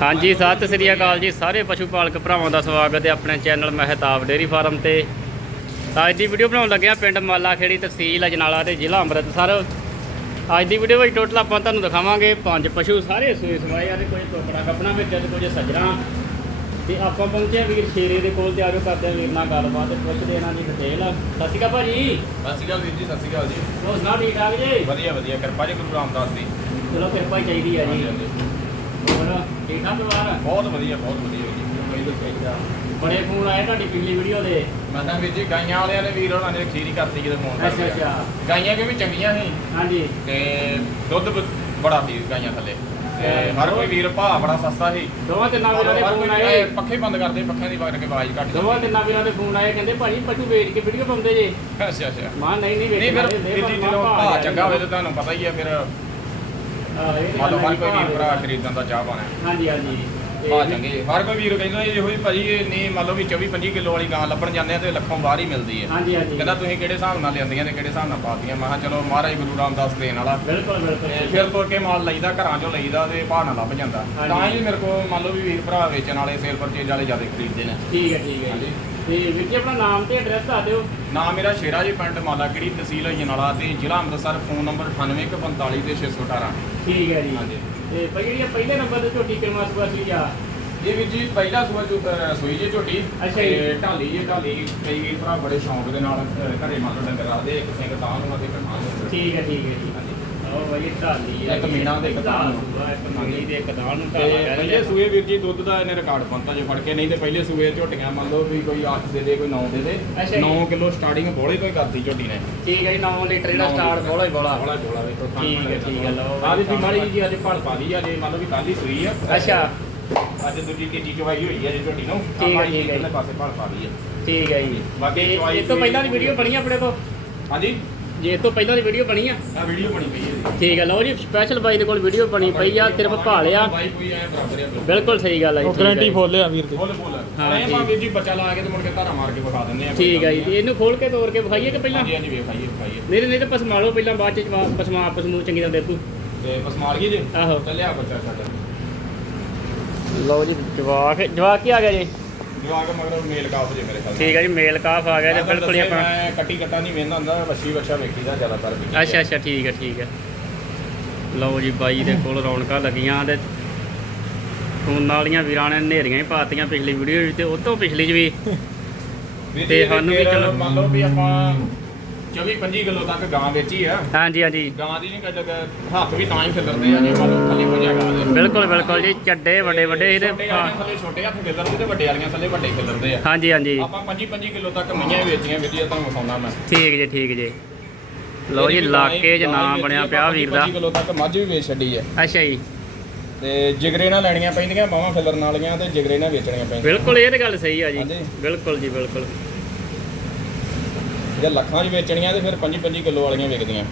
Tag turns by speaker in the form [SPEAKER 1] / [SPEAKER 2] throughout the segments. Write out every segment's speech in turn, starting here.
[SPEAKER 1] ਹਾਂਜੀ ਸਤਿ ਸ੍ਰੀ ਅਕਾਲ ਜੀ। ਸਾਰੇ ਪਸ਼ੂ ਪਾਲਕ ਭਰਾਵਾਂ ਦਾ ਸਵਾਗਤ ਹੈ ਆਪਣੇ ਚੈਨਲ ਮਹਿਤਾਬ ਡੇਅਰੀ ਫਾਰਮ ਤੇ। ਅੱਜ ਦੀ ਵੀਡੀਓ ਬਣਾਉਣ ਲੱਗਿਆ ਪਿੰਡ ਮਾਲਾ ਖੇੜੀ ਤਹਿਸੀਲ ਅਜਨਾਲਾ ਤੇ ਜ਼ਿਲ੍ਹਾ ਅੰਮ੍ਰਿਤਸਰ। ਅੱਜ ਦੀ ਵੀਡੀਓ ਵਿੱਚ ਟੋਟਲ ਆਪਾਂ ਤੁਹਾਨੂੰ ਦਿਖਾਵਾਂਗੇ ਪੰਜ ਪਸ਼ੂ। ਸਾਰੇ ਸੂਏ ਸਵਾਏ ਆ ਤੇ ਕੋਈ ਟੋਕੜਾ ਕੱਪਣਾ ਵਿੱਚ ਤੇ ਕੁਝ ਸੱਜਣਾ। ਤੇ ਆਪਾਂ ਪਹੁੰਚੇ ਵੀਰ ਸ਼ੇਰੇ ਦੇ ਕੋਲ ਤੇ ਆਜੋ ਕਰਦੇ ਆ ਵੀਰ ਨਾਲ ਗੱਲਬਾਤ ਤੇ ਪੁੱਛਦੇ ਇਹਨਾਂ ਦੀ ਡਿਟੇਲ ਸਤਿ ਸ਼੍ਰੀ ਅਕਾਲ ਭਾਜੀ।
[SPEAKER 2] ਸਤਿ ਸ਼੍ਰੀ ਅਕਾਲ ਵੀਰ ਜੀ ਸਤਿ ਸ਼੍ਰੀ ਅਕਾਲ ਜੀ।
[SPEAKER 1] ਹੋਰ ਸੁਣਾ ਠੀਕ ਠਾਕ ਜੀ?
[SPEAKER 2] ਵਧੀਆ ਵਧੀਆ। ਕਿਰਪਾ ਜੀ ਗੁਰੂ ਰਾਮਦਾਸ ਦੀ।
[SPEAKER 1] ਚਲੋ ਕਿਰਪਾ ਹੀ ਚਾਹੀਦੀ ਆ ਜੀ। ਠਾਕ ਪਰਿਵਾਰ?
[SPEAKER 2] ਬਹੁਤ ਵਧੀਆ ਬਹੁਤ ਵਧੀਆ ਜੀ। ਕੋਈ ਤਾਂ ਚਾਹੀਦਾ
[SPEAKER 1] ਬੜੇ ਫੋਨ ਆਏ ਤੁਹਾਡੀ ਪਿਛਲੀ ਵੀਡੀਓ ਦੇ।
[SPEAKER 2] ਮੈਂ ਤਾਂ ਵੀਰ ਜੀ ਗਾਈਆਂ ਵਾਲਿਆਂ ਨੇ ਵੀਰ ਉਹਨਾਂ ਨੇ ਖੀਰੀ ਕਰਤੀ ਜਦੋਂ ਫੋਨ
[SPEAKER 1] ਅੱਛਾ ਅੱਛਾ।
[SPEAKER 2] ਗਾਈਆਂ ਕਿ ਵੀ ਚੰਗੀਆਂ ਸੀ।
[SPEAKER 1] ਹਾਂਜੀ।
[SPEAKER 2] ਤੇ ਦੁੱਧ ਬ- ਬੜਾ ਸੀ ਗਾਈਆਂ ਥੱਲੇ। ਤੇ ਹਰ ਕੋਈ ਵੀਰ ਭਾ ਬੜਾ ਸਸਤਾ ਸੀ।
[SPEAKER 1] ਦੋਵਾਂ ਤਿੰਨਾਂ ਵੀਰਾਂ ਦੇ
[SPEAKER 2] ਹਰ
[SPEAKER 1] ਫੋਨ
[SPEAKER 2] ਕੋਈ
[SPEAKER 1] ਆਏ।
[SPEAKER 2] ਪੱਖੇ ਬੰਦ ਕਰਦੇ ਪੱਖਿਆਂ ਦੀ ਵਾਰ ਕੇ ਆਵਾਜ਼ ਘੱਟ
[SPEAKER 1] ਦੋਵਾਂ ਤਿੰਨਾਂ ਵੀਰਾਂ ਦੇ ਫੋਨ ਆਏ ਕਹਿੰਦੇ ਭਾਜੀ ਪਸ਼ੂ ਵੇਚ ਕੇ ਵੀਡੀਓ ਪਾਉਂਦੇ ਜੇ।
[SPEAKER 2] ਅੱਛਾ ਅੱਛਾ।
[SPEAKER 1] ਮਾਂ ਨਹੀਂ ਨਹੀਂ
[SPEAKER 2] ਨਹੀਂ
[SPEAKER 1] ਵੇਚਣਾ
[SPEAKER 2] ਫਿਰ
[SPEAKER 1] ਦੇ
[SPEAKER 2] ਵੀਰ ਜੀ ਜਦੋਂ ਭਾ ਚੰਗਾ ਹੋਵੇ ਤਾਂ ਤੁਹਾਨੂੰ ਪਤਾ ਹੀ ਹੈ ਫਿਰ ਮੰਨ ਲਓ ਹਰ ਕੋਈ ਵੀਰ ਭਰਾ ਖਰੀਦਣ ਦਾ ਚਾਹ ਪਾਣਾ
[SPEAKER 1] ਹਾਂਜੀ ਹਾਂਜੀ।
[SPEAKER 2] ਭਾ ਚੰਗੇ। ਹਰ ਕੋਈ ਵੀਰ ਕਹਿੰਦਾ ਇਹੋ ਹੀ ਭਾਜੀ ਇਹ ਨਹੀਂ ਮੰਨ ਲਓ ਵੀ 24 25 ਕਿਲੋ ਵਾਲੀ ਗਾਂ ਲੱਭਣ ਜਾਂਦੇ ਆ ਤੇ ਲੱਖੋਂ ਬਾਹਰ ਹੀ ਮਿਲਦੀ ਹੈ।
[SPEAKER 1] ਹਾਂਜੀ ਹਾਂਜੀ।
[SPEAKER 2] ਕਹਿੰਦਾ ਤੁਸੀਂ ਕਿਹੜੇ ਹਿਸਾਬ ਨਾਲ ਲਿਆਂਦੀਆਂ ਤੇ ਕਿਹੜੇ ਹਿਸਾਬ ਨਾਲ ਪਾਤੀਆਂ? ਮੈਂ ਕਿਹਾ ਚਲੋ ਮਹਾਰਾਜ ਗੁਰੂ ਰਾਮਦਾਸ ਦੇਣ ਵਾਲਾ।
[SPEAKER 1] ਬਿਲਕੁਲ ਬਿਲਕੁਲ।
[SPEAKER 2] ਫਿਰ ਤੁਰ ਕੇ ਮਾਲ ਲਈਦਾ ਘਰਾਂ ਚੋਂ ਲਈਦਾ ਤੇ ਭਾਅ ਨਾਲ ਲੱਭ ਜਾਂਦਾ। ਤਾਂ ਹੀ ਮੇਰੇ ਕੋਲ ਮੰਨ ਲਓ ਵੀ ਵੀਰ ਭਰਾ ਵੇਚਣ ਵਾਲੇ ਸੇਲ ਪਰਚੇਜ ਵਾਲੇ ਜ਼ਿਆਦਾ ਖਰੀਦਦੇ ਨੇ।
[SPEAKER 1] ਠੀਕ ਹੈ ਠੀਕ ਹੈ। ਜੀ ਤੇ ਵੀਰ ਜੀ ਆਪਣਾ ਨਾਮ ਤੇ ਐਡਰੈਸ ਦੱਸ ਦਿਓ।
[SPEAKER 2] ਨਾਮ ਮੇਰਾ ਸ਼ੇਰਾ ਜੀ ਪਿੰਡ ਮਾਲਾਕਿੜੀ ਤਹਿਸੀਲ ਅਜਨਾਲਾ ਤੇ ਜ਼ਿਲ੍ਹਾ ਅੰਮ੍ਰਿਤਸਰ ਫੋਨ ਨੰਬਰ 9845 ਤੇ 618
[SPEAKER 1] ਠੀਕ ਹੈ ਜੀ।
[SPEAKER 2] ਹਾਂਜੀ।
[SPEAKER 1] ਤੇ ਭਾਈ ਜਿਹੜੀ ਇਹ ਪਹਿਲੇ ਨੰਬਰ ਤੇ ਝੋਟੀ ਕਿਰਮਾ ਸੁਆ ਸੀ ਆ
[SPEAKER 2] ਇਹ ਵੀ ਜੀ ਪਹਿਲਾ ਸੂਆ ਸੂਈ ਜੇ ਝੋਟੀ।
[SPEAKER 1] ਅੱਛਾ ਜੀ।
[SPEAKER 2] ਤੇ ਢਾਲੀ ਜੇ ਢਾਲੀ ਕਈ ਵੀਰ ਭਰਾ ਬੜੇ ਸ਼ੌਂਕ ਦੇ ਨਾਲ ਘਰੇ ਮੰਨ ਲਓ ਡੰਗਰ ਰੱਖਦੇ ਇੱਕ ਸਿੰਘ ਤਾਂ ਨੂੰ ਅਤੇ ਇੱਕ ਨੂੰ।
[SPEAKER 1] ਠੀਕ ਹੈ ਠੀਕ ਹੈ ਜੀ।
[SPEAKER 2] ਹਾਂਜੀ।
[SPEAKER 1] ਉਹ ਭਾਈ ਢਾਲੀ ਹੈ।
[SPEAKER 2] ਇੱਕ ਮੀਨਾ ਤੇ ਇੱਕ ਦਾਲ ਨੂੰ।
[SPEAKER 1] ਇੱਕ ਮੀਨੀ ਤੇ ਇੱਕ ਦਾਲ ਨੂੰ
[SPEAKER 2] ਤੇ
[SPEAKER 1] ਢਾਲਾ ਕਹਿ
[SPEAKER 2] ਪਹਿਲੇ। ਸੂਏ ਵੀਰ ਜੀ ਦੁੱਧ ਦਾ ਇਹਨੇ ਰਿਕਾਰਡ ਪੰਤਾ ਜੇ ਫੜ ਕੇ ਨਹੀਂ ਤੇ ਪਹਿਲੇ ਸੂਏ ਝੋਟੀਆਂ ਮੰਨ ਲਓ ਵੀ ਕੋਈ 8 ਦੇ ਦੇ ਕੋਈ 9 ਦੇ ਦੇ।
[SPEAKER 1] ਅੱਛਾ ਜੀ।
[SPEAKER 2] 9 ਕਿਲੋ ਸਟਾਰਟਿੰਗ ਬੋਲੇ ਕੋਈ ਕਰਦੀ ਝੋਟੀ ਨੇ।
[SPEAKER 1] ਠੀਕ ਹੈ ਜੀ 9 ਲੀਟਰ ਜਿਹੜਾ ਸਟਾਰਟ ਬੋਲਾ ਹੀ ਬੋਲਾ।
[SPEAKER 2] ਬੋਲਾ ਬੋਲਾ ਵੇਖੋ
[SPEAKER 1] ਠੀਕ ਹੈ, ਠੀਕ ਹੈ, ਲਓ
[SPEAKER 2] ਆਹ ਵੀ ਮਾੜੀ ਜੀ ਅੱਜ ਭਲ ਪਾ ਲਈ ਆ ਜੇ ਮੰਨ ਲਓ ਵੀ ਕੱਲ ਹੀ ਸੂਈ ਆ।
[SPEAKER 1] ਅੱਛਾ।
[SPEAKER 2] ਅੱਜ ਦੂਜੀ ਤੀਜੀ ਚਵਾਈ ਹੋਈ ਆ ਜੇ ਝੋਟੀ ਨੂੰ
[SPEAKER 1] ਠੀਕ ਹੈ,
[SPEAKER 2] ਆਪਾਂ
[SPEAKER 1] ਠੀਕ ਹੈ।
[SPEAKER 2] ਇਧਰਲੇ ਪਾਸੇ ਭਲ ਪਾ ਲਈ ਆ।
[SPEAKER 1] ਠੀਕ ਹੈ ਜੀ।
[SPEAKER 2] ਬਾਕੀ
[SPEAKER 1] ਤੇ
[SPEAKER 2] ਚਵਾਈ
[SPEAKER 1] ਇਹ ਤੋਂ ਪਹਿਲਾਂ ਦੀ ਵੀਡੀਓ ਬਣੀ ਆ ਆਪਣੇ ਤੋਂ?
[SPEAKER 2] ਹਾਂਜੀ।
[SPEAKER 1] ਜੇ ਇਹ ਤੋਂ ਪਹਿਲਾਂ ਦੀ ਵੀਡੀਓ ਬਣੀ ਆ?
[SPEAKER 2] ਆ ਵੀਡੀਓ ਬਣੀ ਪਈ ਹੈ
[SPEAKER 1] ਠੀਕ ਹੈ ਲਓ ਜੀ ਸਪੈਸ਼ਲ ਬਾਈ ਦੇ ਕੋਲ ਵੀਡੀਓ ਬਣੀ ਪਈ ਆ ਸਿਰਫ ਭਾਲਿਆ।
[SPEAKER 2] ਬਾਈ ਕੋਈ ਐ ਬਰਾਬਰ ਆ
[SPEAKER 1] ਬਿਲਕੁਲ ਸਹੀ ਗੱਲ ਹੈ ਜੀ ਠੀਕ
[SPEAKER 3] ਗਰੰਟੀ
[SPEAKER 1] ਜੀ।
[SPEAKER 3] ਫੁੱਲ ਆ ਵੀਰ ਦੀ।
[SPEAKER 2] ਬੋਲ ਬੋਲ
[SPEAKER 1] ਹਾਂ,
[SPEAKER 2] ਹਾਂ ਇਹ। ਭਾਵੇਂ ਜੀ ਬੱਚਾ ਲਾ ਕੇ ਤੇ ਮੁੜ ਕੇ ਧਾਰਾ ਮਾਰ ਕੇ ਵਿਖਾ ਦਿੰਦੇ ਆ
[SPEAKER 1] ਠੀਕ
[SPEAKER 2] ਗੱਲ
[SPEAKER 1] ਜੀ ਤੇ ਇਹਨੂੰ ਖੋਲ ਕੇ ਤੋੜ ਕੇ ਵਿਖਾਈਏ ਕਿ ਪਹਿਲਾਂ?
[SPEAKER 2] ਹਾਂਜੀ ਹਾਂਜੀ ਵੇਖਾਈਏ ਵਿਖਾਈਏ।
[SPEAKER 1] ਨਹੀਂ ਨਹੀਂ ਤਾਂ ਪਸਮਾ ਲਓ ਪਹਿਲਾਂ ਬਾਅਦ ਚ ਪਸਮਾ ਆਪਸ ਨੂੰ ਚੰਗੀ ਤਰ੍ਹਾਂ ਦੇਖੂ।
[SPEAKER 2] ਤੇ ਬਸ ਮਾਰ ਗਈ ਜੇ?
[SPEAKER 1] ਆਹੋ।
[SPEAKER 2] ਚੱਲਿਆ ਬੱਚਾ ਸਾਡਾ
[SPEAKER 1] ਲਓ ਜੀ ਜਵਾਕ ਜਵਾਕ ਕੀ ਆ ਗਿਆ ਜੀ?
[SPEAKER 2] ਜਵਾਕ ਮਗਰ ਮੇਲ ਕਾਫ ਜੇ ਮੇਰੇ ਖਿਆਲ ਨਾਲ।
[SPEAKER 1] ਠੀਕ ਹੈ ਜੀ ਮੇਲ ਕਾਫ ਆ ਗਿਆ
[SPEAKER 2] ਤੁਹਾਨੂੰ
[SPEAKER 1] ਬਿਲਕੁਲ ਹੀ
[SPEAKER 2] ਮੈਂ ਕੱਟੀ ਕੱਟਾ ਨਹੀਂ ਵੇਂਦਾ ਹੁੰਦਾ ਵੱਛੀ ਵੱਛਾ ਵੇਖੀਦਾ ਜ਼ਿਆਦਾਤਰ ਵੀ।
[SPEAKER 1] ਅੱਛਾ ਅੱਛਾ ਠੀਕ ਹੈ ਠੀਕ ਹੈ ਲਓ ਜੀ ਬਾਈ ਦੇ ਕੋਲ ਰੌਣਕਾਂ ਲੱਗੀਆਂ ਤੇ ਫੋਨ ਵਾਲੀਆਂ ਵੀਰਾਂ ਨੇ ਨੇਰੀਆਂ ਹੀ ਪਾਤੀਆਂ ਪਿਛਲੀ ਵੀਡੀਓ ਵਿੱਚ ਤੇ ਉਹ ਤੋਂ ਪਿਛਲੀ 'ਚ ਵੀ। ਤੇ
[SPEAKER 2] ਜੇ
[SPEAKER 1] ਸਾਨੂੰ ਵੀ ਚਲੋ-
[SPEAKER 2] ਮੰਨ ਲਓ ਵੀ ਆਪਾਂ 24 25 ਕਿਲੋ ਤੱਕ ਗਾਂ ਵੇਚੀ ਆ।
[SPEAKER 1] ਹਾਂਜੀ ਹਾਂਜੀ।
[SPEAKER 2] ਗਾਂ ਦੀ ਨਹੀਂ ਕੱਢ ਹੱਥ ਵੀ ਤਾਂ ਹੀ ਫਿਰਦੇ ਆ ਜੇ ਮੰਨ ਲਓ ਥੱਲੇ ਪੁੱਜਿਆ ਗਾ ਦੇ
[SPEAKER 1] ਬਿਲਕੁਲ ਬਿਲਕੁਲ ਜੀ ਚੱਡੇ ਵੱਡੇ ਵੱਡੇ ਇਹਦੇ
[SPEAKER 2] ਛੋਟੇ ਵਾਲੀਆਂ ਥੱਲੇ ਛੋਟੇ ਹੱਥ ਫਿਰਦੇ ਤੇ ਵੱਡੇ ਵਾਲੀਆਂ ਥੱਲੇ ਵੱਡੇ ਫਿਰਦੇ ਆ।
[SPEAKER 1] ਹਾਂਜੀ ਹਾਂਜੀ।
[SPEAKER 2] ਆਪਾਂ 25 25 ਕਿਲੋ ਤੱਕ ਮਈਆਂ ਹੀ ਵੇਚੀਆਂ ਵੀਡੀਓ ਤੁਹਾਨੂੰ ਵਿਖਾਉਣਾ ਮੈਂ।
[SPEAKER 1] ਠੀਕ ਜੀ ਠੀਕ ਜੀ। ਲਓ ਜੀ ਇਲਾਕੇ 'ਚ ਨਾਮ ਬਣਿਆ ਪਿਆ ਵੀਰ ਦਾ।
[SPEAKER 2] 25 ਕਿਲੋ ਤੱਕ ਮੱਝ ਵੀ ਵੇਚ ਛੱਡੀ ਆ।
[SPEAKER 1] ਅੱਛਾ ਜੀ।
[SPEAKER 2] ਤੇ ਜਿਗਰੇ ਨਾਲ ਲੈਣੀਆਂ ਪੈਂਦੀਆਂ ਬਾਹਾਂ ਫਿਲਰਨ ਵਾਲੀਆਂ ਤੇ ਜਿਗਰੇ ਨਾਲ ਵੇਚਣੀਆਂ ਪੈਂਦੀਆਂ।
[SPEAKER 1] ਬਿਲਕੁਲ ਇਹ ਤਾਂ ਗੱਲ ਸਹੀ ਆ ਜੀ। ਬਿਲਕੁਲ ਜੀ ਬਿਲਕੁਲ।
[SPEAKER 2] ਜੇ ਲੱਖਾਂ 'ਚ ਵੇਚਣੀਆਂ ਤੇ ਫਿਰ 25 25 ਕਿਲੋ ਵਾਲੀਆਂ ਵਿਕਦੀਆਂ।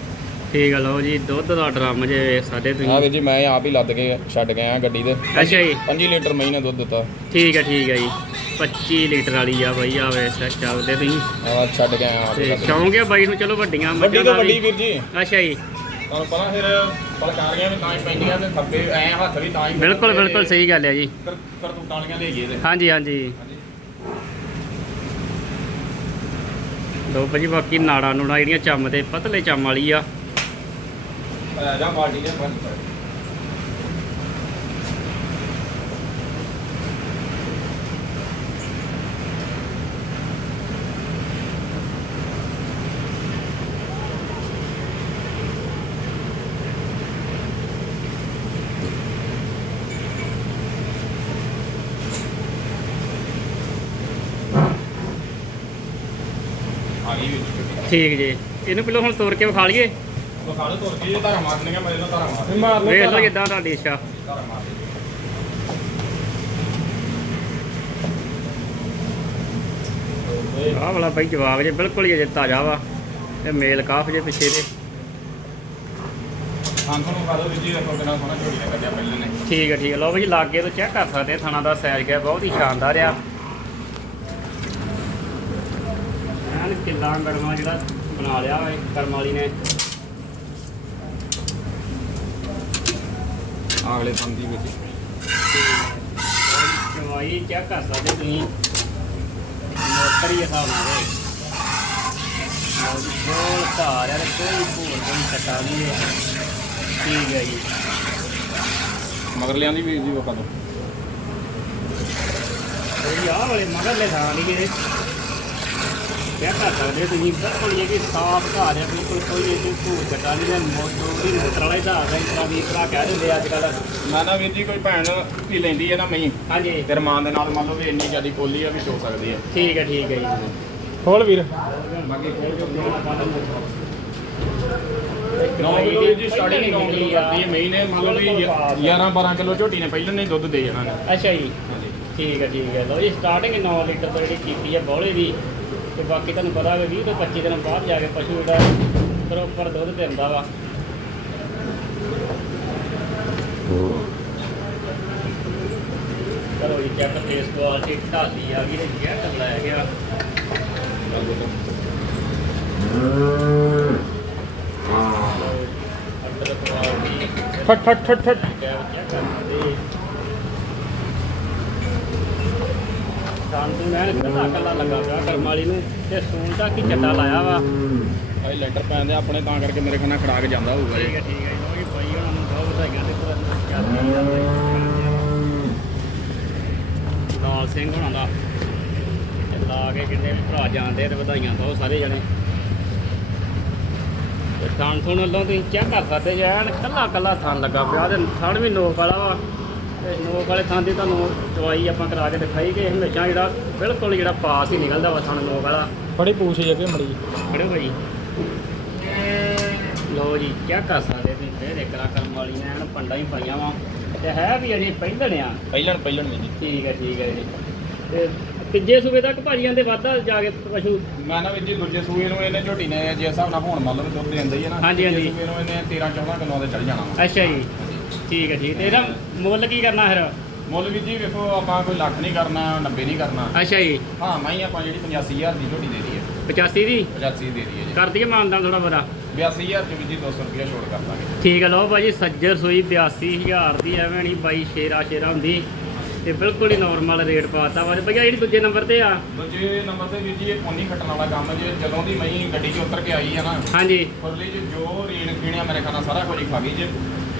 [SPEAKER 1] ਠੀਕ ਆ ਲਓ ਜੀ ਦੁੱਧ ਦਾ ਡਰਮ ਜੇ ਸਾਡੇ
[SPEAKER 2] ਆ
[SPEAKER 1] ਤੁਸੀਂ।
[SPEAKER 2] ਵੀਰ ਜੀ ਮੈਂ ਆਪ ਹੀ ਲੱਦ ਕੇ ਛੱਡ ਗਿਆ ਗੱਡੀ ਤੇ।
[SPEAKER 1] ਅੱਛਾ ਜੀ।
[SPEAKER 2] 5 ਲੀਟਰ ਨੇ ਦੁੱਧ ਦਿੱਤਾ।
[SPEAKER 1] ਠੀਕ ਹੈ ਠੀਕ ਹੈ ਜੀ। 25 ਲੀਟਰ ਵਾਲੀ ਆ ਬਾਈ ਆ ਵੇ ਚੱਲਦੇ ਤੁਸੀਂ।
[SPEAKER 2] ਆ ਛੱਡ ਗਿਆ ਆਪ ਹੀ
[SPEAKER 1] ਤੇ
[SPEAKER 2] ਲੱਦ ਕੇ।
[SPEAKER 1] ਸ਼ੌਂਕ ਆ ਬਾਈ ਨੂੰ ਚਲੋ ਵੱਡੀਆਂ
[SPEAKER 2] ਵੱਡੀ
[SPEAKER 1] ਮੱਝਾਂ
[SPEAKER 2] ਤੋਂ
[SPEAKER 1] ਦਾ
[SPEAKER 2] ਵੱਡੀ
[SPEAKER 1] ਵੀ
[SPEAKER 2] ਵੀਰ ਜੀ।
[SPEAKER 1] ਅੱਛਾ ਜੀ।
[SPEAKER 2] ਤੁਹਾਨੂੰ ਪਤਾ ਫਿਰ ਪਲਕਾਰੀਆਂ ਵੀ ਤਾਂ ਹੀ ਪੈਂਦੀਆਂ ਤੇ ਥੱਬੇ ਐ ਹੱਥ ਵੀ ਤਾਂ ਹੀ
[SPEAKER 1] ਬਿਲਕੁਲ ਬਿਲਕੁਲ ਸਹੀ ਗੱਲ ਹੈ ਜੀ।
[SPEAKER 2] ਕਰ- ਕਰਤੂਤਾਂ ਵਾਲੀਆਂ ਲੈ ਗਏ ਤੇ।
[SPEAKER 1] ਹਾਂਜੀ। ਹਾਂਜੀ। ਲਓ ਭਾਜੀ, ਬਾਕੀ ਨਾੜਾ ਨੂੜਾ ਜਿਹੜੀਆਂ ਚੰਮ ਤੇ, ਪਤਲੇ ਚੰਮ ਵਾਲੀ ਆ।
[SPEAKER 2] ਜਾ ਬਾਲਟੀ ਦੇ ਬੰਦ ਕਰ ਗਈ ਵਿੱਚ।
[SPEAKER 1] ਠੀਕ ਜੀ। ਇਹਨੂੰ ਪਹਿਲਾਂ ਹੁਣ ਤੋੜ ਕੇ ਵਿਖਾ ਲਈਏ।
[SPEAKER 2] ਵਿਖਾ ਲਓ ਤੁਰ ਕੇ। ਜੇ ਧਾਰਾ ਮਾਰਨੀਆਂ ਮੇਰੇ ਨਾਲ ਧਾਰਾ ਮਾਰ
[SPEAKER 3] ਮਾਰ ਲਓ
[SPEAKER 1] ਵੇਖ ਲਓ
[SPEAKER 3] ਧਾਰਾ।
[SPEAKER 1] ਜਿੱਦਾਂ ਤੁਹਾਡੀ ਇੱਛਾ
[SPEAKER 2] ਧਾਰਾ ਮਾਰ ਦੇ
[SPEAKER 1] ਆਹ ਵਾਲਾ ਬਾਈ ਜਵਾਬ ਜੇ ਬਿਲਕੁਲ ਹੀ ਅਜੇ ਤਾਜ਼ਾ ਵਾ। ਤੇ ਮੇਲ ਕਾਫ ਜੇ ਪਿੱਛੇ ਦੇ ਠੀਕ ਹੈ ਠੀਕ ਹੈ ਲਓ ਭਾਜੀ ਲਾਗੇ ਤੋਂ ਚੈੱਕ ਕਰ ਸਕਦੇ ਆ ਥਣਾ ਦਾ ਸਾਈਜ਼ ਗਿਆ ਬਹੁਤ ਹੀ ਸ਼ਾਨਦਾਰ ਆ। ਕਿੱਲਾ ਗੜਮਾ ਜਿਹੜਾ ਬਣਾ ਲਿਆ ਇਹ ਕਰਮ ਵਾਲੀ ਨੇ?
[SPEAKER 2] ਅਗਲੇ ਸੰਦੀ ਵਿੱਚ।
[SPEAKER 1] ਚੈੱਕ ਕਰ ਸਕਦੇ ਤੁਸੀਂ। ਮੋਟਰ ਹੀ ਹਿਸਾਬ ਨਾਲ ਜੀ ਕੋਲ ਧਾਰ ਹੈ ਕੋਈ ਭੂਰ ਕੋਈ ਕੱਟਾ ਨਹੀਂ ਹੈ ਠੀਕ ਹੈ ਜੀ।
[SPEAKER 2] ਮਗਰਲਿਆਂ ਦੀ ਵੀ ਜੀ ਵਕਾ ਦੋ
[SPEAKER 1] ਕੋਈ ਆਹ ਵਾਲੇ ਮਗਰਲੇ ਥਾਂ ਨਹੀਂ ਚੈੱਕ ਕਰ ਸਕਦੇ ਹੋ ਤੁਸੀਂ? ਬਿਲਕੁਲ ਇਹ ਵੀ ਸਾਫ਼ ਧਾਰ ਹੈ ਬਿਲਕੁਲ ਕੋਈ ਇਹ ਭੂਰ ਕੱਟਾ ਨਹੀਂ ਹੈ ਮੋਟਰ ਦੀ ਮੋਟਰ ਵਾਲਾ ਹੀ ਧਾਰ ਹੈ ਇਸ ਤਰ੍ਹਾਂ ਵੀ ਭਰਾ ਕਹਿ ਦਿੰਦੇ ਅੱਜ ਕੱਲ੍ਹ
[SPEAKER 2] ਮੈਂ ਨਾ ਵੀਰ ਜੀ ਕੋਈ ਭੈਣ ਵੀ ਲੈਂਦੀ ਹੈ ਨਾ ਮਈ
[SPEAKER 1] ਹਾਂਜੀ।
[SPEAKER 2] ਤੇ ਰਮਾਨ ਦੇ ਨਾਲ ਮੰਨ ਲਓ ਵੀ ਇੰਨੀ ਜ਼ਿਆਦੀ ਕੋਲੀ ਆ ਵੀ ਚੋ ਸਕਦੀ ਹੈ
[SPEAKER 1] ਠੀਕ ਹੈ ਠੀਕ ਹੈ ਜੀ।
[SPEAKER 2] ਖੋਲ ਵੀਰ। ਬਾਕੀ ਖੋਲ ਕੇ 9 ਕਿਲੋ ਵੀਰ ਜੀ ਸਟਾਰਟਿੰਗ 9 ਕਿਲੋ ਕਰਦੀ ਹੈ ਨੇ ਮੰਨ ਲਓ ਵੀ 11 12 ਕਿਲੋ ਝੋਟੀ ਨੇ ਪਹਿਲਾਂ ਨੇ ਦੁੱਧ ਦੇ ਜਾਣਾ ਨੇ।
[SPEAKER 1] ਅੱਛਾ ਜੀ।
[SPEAKER 2] ਹਾਂਜੀ।
[SPEAKER 1] ਠੀਕ ਹੈ ਠੀਕ ਹੈ ਲਓ ਜੀ ਸਟਾਰਟਿੰਗ 9 ਲੀਟਰ ਤੋਂ ਜਿਹੜੀ ਕੀਤੀ ਹੈ ਬੌਲੇ ਦੀ ਤੇ ਬਾਕੀ ਤੁਹਾਨੂੰ ਪਤਾ ਹੈ 20 ਤੋਂ 25 ਦਿਨ ਬਾਅਦ ਜਾ ਕੇ ਪਸ਼ੂ ਜਿਹੜਾ ਪ੍ਰੋਪਰ ਦੁੱਧ ਦਿੰਦਾ ਵਾ। ਕਰੋ ਜੀ ਚੈੱਕ ਫੇਸ ਕੁਆਲਿਟੀ ਢਾਲੀ ਆ ਗਈ ਤੇ ਜੈਟ ਲੈ ਗਿਆ। ਅੰਦਰ ਕੁਆਲਿਟੀ
[SPEAKER 2] ਠਟ ਠਟ ਠਟ ਠਟ
[SPEAKER 1] ਚੈੱਕ ਕਰਦੇ ਸਾਨੂੰ ਮੈਂ ਕੱਲਾ ਕੱਲਾ ਲੱਗਾ ਪਿਆ ਕਰਮ ਵਾਲੀ ਨੂੰ ਤੇ ਸੂਣ ਚੱਟਾ ਲਾਇਆ ਵਾ।
[SPEAKER 2] ਭਾਈ ਲੈਂਟਰ ਪੈਂਦੇ ਆਪਣੇ ਤਾਂ ਕਰਕੇ ਮੇਰੇ ਖਾਨਾ ਖੜਾਕ ਜਾਂਦਾ ਹੋਊਗਾ
[SPEAKER 1] ਠੀਕ
[SPEAKER 2] ਜੀ
[SPEAKER 1] ਹੈ ਠੀਕ ਹੈ ਲੋ ਜੀ ਬਾਈ ਉਹਨਾਂ ਨੂੰ ਬਹੁਤ ਵਧਾਈਆਂ ਤੇ ਪੂਰਾ ਲਾਲ ਸਿੰਘ ਹੋਣਾ ਦਾ। ਲਾ ਕੇ ਕਿੰਨੇ ਵੀ ਭਰਾ ਜਾਣਦੇ ਤੇ ਵਧਾਈਆਂ ਬਹੁਤ ਸਾਰੇ ਜਣੇ। ਤੇ ਥਣ ਥੁਣ ਵੱਲੋਂ ਤੁਸੀਂ ਚੈੱਕ ਕਰ ਸਕਦੇ ਜੇ ਐਨ ਕੱਲਾ ਕੱਲਾ ਥਣ ਲੱਗਾ ਪਿਆ ਤੇ ਥਣ ਵੀ ਨੋਕ ਵਾਲਾ ਵਾ। ਨੋਕ ਵਾਲੇ ਥਣ ਦੀ ਤੁਹਾਨੂੰ ਦਵਾਈ ਆਪਾਂ ਕਰਾ ਕੇ ਦਿਖਾਈ ਕਿ ਹਮੇਸ਼ਾ ਜਿਹੜਾ ਬਿਲਕੁਲ ਜਿਹੜਾ ਪਾਸ ਹੀ ਨਿਕਲਦਾ ਵਾ ਥਣ ਨੋਕ ਵਾਲਾ।
[SPEAKER 3] ਬੜੀ ਪੂਛ ਜਗੇ ਮੜੀ।
[SPEAKER 1] ਖੜੇ ਹੋ ਜੀ ਲੋ ਜੀ ਕੀ ਕਰ ਸਕਦੇ ਤੁਸੀਂ? ਫੇਰ ਇੱਕ ਰਾ ਕਰਮ ਵਾਲੀਆਂ ਐਨ ਪੰਡਾ ਹੀ ਪਾਈਆਂ ਵਾ। ਤੇ ਹੈ ਵੀ ਅਜੇ ਪਹਿਲਣ ਆ।
[SPEAKER 2] ਪਹਿਲਣ ਪਹਿਲਣ ਵੀ ਜੀ
[SPEAKER 1] ਠੀਕ ਹੈ ਠੀਕ ਹੈ ਜੀ। ਤੇ ਤੀਜੇ ਸੂਬੇ ਤੱਕ ਭਾਜੀਆਂ ਦੇ ਵਾਧਾ ਜਾ ਕੇ ਪਸ਼ੂ
[SPEAKER 2] ਮੈਂ ਨਾ ਜੀ ਦੂਜੇ ਸੂਏ ਨੂੰ ਇਹਨੇ ਝੋਟੀ ਨੇ ਜੇ ਹਿਸਾਬ ਨਾਲ ਹੁਣ ਮੰਨ ਲਓ ਵੀ ਦੁੱਧ ਦਿੰਦਾ ਹੀ ਹੈ ਨਾ
[SPEAKER 1] ਹਾਂਜੀ, ਹਾਂਜੀ।
[SPEAKER 2] ਸੂਏ ਨੂੰ ਇਹਨੇ 13 14 ਕਿਲੋ ਦੇ ਚੜ ਜਾਣਾ ਵਾ।
[SPEAKER 1] ਅੱਛਾ ਜੀ। ਠੀਕ ਹੈ ਠੀਕ ਤੇ ਇਹਦਾ ਮੁੱਲ ਕੀ ਕਰਨਾ ਫਿਰ?
[SPEAKER 2] ਮੁੱਲ ਵੀ ਜੀ ਵੇਖੋ ਆਪਾਂ ਕੋਈ ਲੱਖ ਨਹੀਂ ਕਰਨਾ 90 ਨਹੀਂ ਕਰਨਾ।
[SPEAKER 1] ਅੱਛਾ ਜੀ।
[SPEAKER 2] ਹਾਂ ਮੈਂ ਹੀ ਆਪਾਂ ਜਿਹੜੀ 85000 ਦੀ ਝੋਟੀ ਦੇ ਦਈਏ।
[SPEAKER 1] 85 ਦੀ?
[SPEAKER 2] 85 ਦੇ ਦਈਏ ਜੀ।
[SPEAKER 1] ਕਰ ਦਈਏ ਮਾਨਦਾਨ ਥੋੜਾ ਬੜਾ
[SPEAKER 2] 82000 ਚ ਵੀ ਜੀ 200 ਰੁਪਇਆ ਛੋੜ ਕਰ ਦਾਂਗੇ।
[SPEAKER 1] ਠੀਕ ਹੈ ਲਓ ਭਾਜੀ ਸੱਜਰ ਸੂਈ 82000 ਦੀ ਐਵੇਂ ਨਹੀਂ ਬਾਈ ਸ਼ੇਰਾ ਸ਼ੇਰਾ ਹੁੰਦੀ। ਤੇ ਬਿਲਕੁਲ ਹੀ ਨਾਰਮਲ ਰੇਟ ਪਾਤਾ ਵਾ। ਭਈਆ ਜਿਹੜੀ ਦੂਜੇ ਨੰਬਰ ਤੇ ਆ।
[SPEAKER 2] ਦੂਜੇ ਨੰਬਰ ਤੇ ਵੀਰ ਜੀ ਇਹ ਪੋਨੀ ਖੱਟਣ ਵਾਲਾ ਕੰਮ ਜੇ ਜਦੋਂ ਦੀ ਮੈਂ ਗੱਡੀ 'ਚ ਉਤਰ ਕੇ ਆਈ ਹੈ ਨਾ।
[SPEAKER 1] ਹਾਂਜੀ।
[SPEAKER 2] ਫੁਰਲੀ 'ਚ ਜੋ ਰੀਣ ਖੀਣਿਆ ਮੇਰੇ ਖਾਣਾ ਸਾਰਾ ਕੁਝ ਖਾ ਗਈ ਜੇ।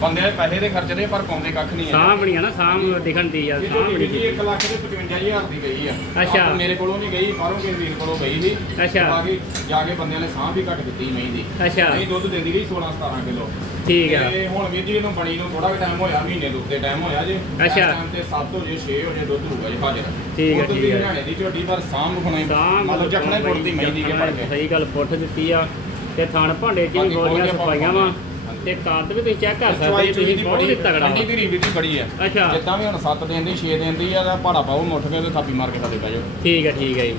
[SPEAKER 2] ਬੰਦੇ ਦੇ ਪੈਸੇ ਦੇ ਖਰਚਦੇ ਪਰ ਪਾਉਂਦੇ ਕੱਖ ਨਹੀਂ ਹੈ।
[SPEAKER 1] ਸਾਹ ਬਣੀ ਆ ਨਾ ਸਾਹ ਦਿਖਣ ਦੀ ਆ
[SPEAKER 2] ਇਹ ਜੀ 1 ਲੱਖ ਦੇ 55000 ਦੀ ਗਈ ਆ।
[SPEAKER 1] ਅੱਛਾ।
[SPEAKER 2] ਆਪ ਮੇਰੇ ਕੋਲੋਂ ਨਹੀਂ ਗਈ ਬਾਹਰੋਂ ਕਿਸੇ ਵੀਰ ਕੋਲੋਂ ਗਈ ਸੀ
[SPEAKER 1] ਅੱਛਾ।
[SPEAKER 2] ਬਾਕੀ ਜਾ ਕੇ ਬੰਦਿਆਂ ਨੇ ਸਾਹ ਵੀ ਘੱਟ ਦਿੱਤੀ ਮਹੀਂ ਦੀ।
[SPEAKER 1] ਅੱਛਾ।
[SPEAKER 2] ਨਹੀਂ ਦੁੱਧ ਦਿੰਦੀ ਗਈ 16 17 ਕਿਲੋ।
[SPEAKER 1] ਠੀਕ ਆ।
[SPEAKER 2] ਤੇ ਹੁਣ ਵੀਰ ਜੀ ਇਹਨੂੰ ਬਣੀ ਨੂੰ ਥੋੜਾ ਵੀ ਟਾਈਮ ਹੋਇਆ ਮਹੀਨੇ ਦੇ ਉੱਤੇ ਟਾਈਮ ਹੋਇਆ ਜੇ।
[SPEAKER 1] ਅੱਛਾ।
[SPEAKER 2] ਤੇ 7 ਹੋ ਜੇ 6 ਹੋ ਜੇ ਦੁੱਧ ਹੋਊਗਾ ਜੀ ਹਾਜ਼ਰ
[SPEAKER 1] ਠੀਕ ਆ,
[SPEAKER 2] ਦੁੱਧ
[SPEAKER 1] ਠੀਕ ਆ।
[SPEAKER 2] ਹਰਿਆਣੇ ਦੀ ਝੋਟੀ ਪਰ ਸਾਂਭ
[SPEAKER 1] ਸਾਹ
[SPEAKER 2] ਮਤਲਬ ਜਖਣੇ ਗੁੜਦੀ ਮਹੀਂ ਦੀ ਕੇ ਪੜ ਕੇ
[SPEAKER 1] ਸਹੀ ਗੱਲ ਪੁੱਠ ਦਿੱਤੀ ਆ। ਤੇ ਥਣ ਭਾਂਡੇ ਚ ਵੀ
[SPEAKER 2] ਬਾਕੀ
[SPEAKER 1] ਗੋਲੀਆਂ
[SPEAKER 2] ਖੋਲ ਕੇ
[SPEAKER 1] ਸਫਾਈਆਂ ਵਾ। ਤੇ ਕੱਦ ਵੀ ਤੁਸੀਂ ਚੈੱਕ ਕਰ ਸਕਦੇ
[SPEAKER 2] ਚੂਈ
[SPEAKER 1] ਤੁਸੀਂ ਬਹੁਤ ਹੀ
[SPEAKER 2] ਬੜੀ
[SPEAKER 1] ਤਗੜਾ
[SPEAKER 2] ਠੰਡੀ। ਦੀ ਰੀਵ ਦੀ ਬੜੀ ਆ।
[SPEAKER 1] ਅੱਛਾ।
[SPEAKER 2] ਜਿੱਦਾਂ ਵੀ ਹੁਣ 7 ਦਿਨ ਦੀ 6 ਦਿਨ ਦੀ ਆ ਤਾਂ ਭਾੜਾ ਪਾਓ ਮੁੱਠ ਕੇ ਤੇ ਥਾਪੀ ਮਾਰ ਕੇ ਖਾਦੇ ਪੈ ਜਾਓ।
[SPEAKER 1] ਠੀਕ ਹੈ ਠੀਕ ਹੈ ਜੀ।